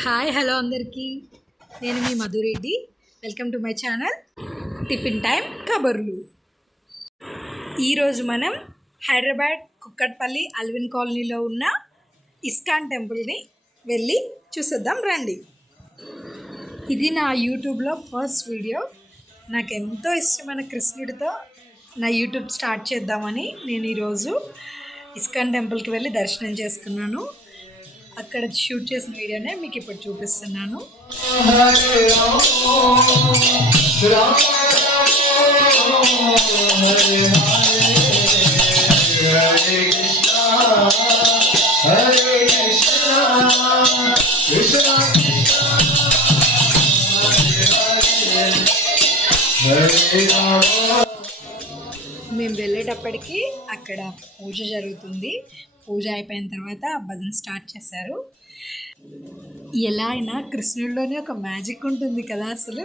Hi hello అందరికీ. నేను మీ Madhu Reddy welcome to my channel tiffin time కబర్లు ఈరోజు మనం హైదరాబాద్ కుక్కట్పల్లి అల్విన్ కాలనీలో ఉన్న ఇస్కాన్ టెంపుల్ని వెళ్ళి చూసేద్దాం రండి. ఇది నా యూట్యూబ్లో ఫస్ట్ వీడియో. నాకు ఎంతో ఇష్టమైన కృష్ణుడితో నా యూట్యూబ్ స్టార్ట్ చేద్దామని నేను ఈరోజు ఇస్కాన్ టెంపుల్కి వెళ్ళి దర్శనం చేసుకున్నాను. అక్కడ షూట్ చేసిన వీడియోనే మీకు ఇప్పుడు చూపిస్తున్నాను. మేము వెళ్ళేటప్పటికి అక్కడ పూజ జరుగుతుంది. పూజ అయిపోయిన తర్వాత భజన స్టార్ట్ చేశారు ఎలా అయినా కృష్ణుడిలోనే ఒక మ్యాజిక్ ఉంటుంది కదా అసలు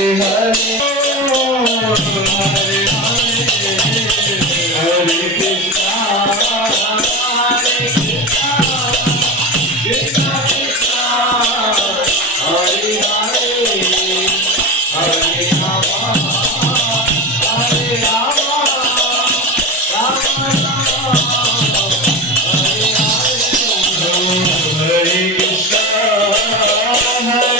Amen.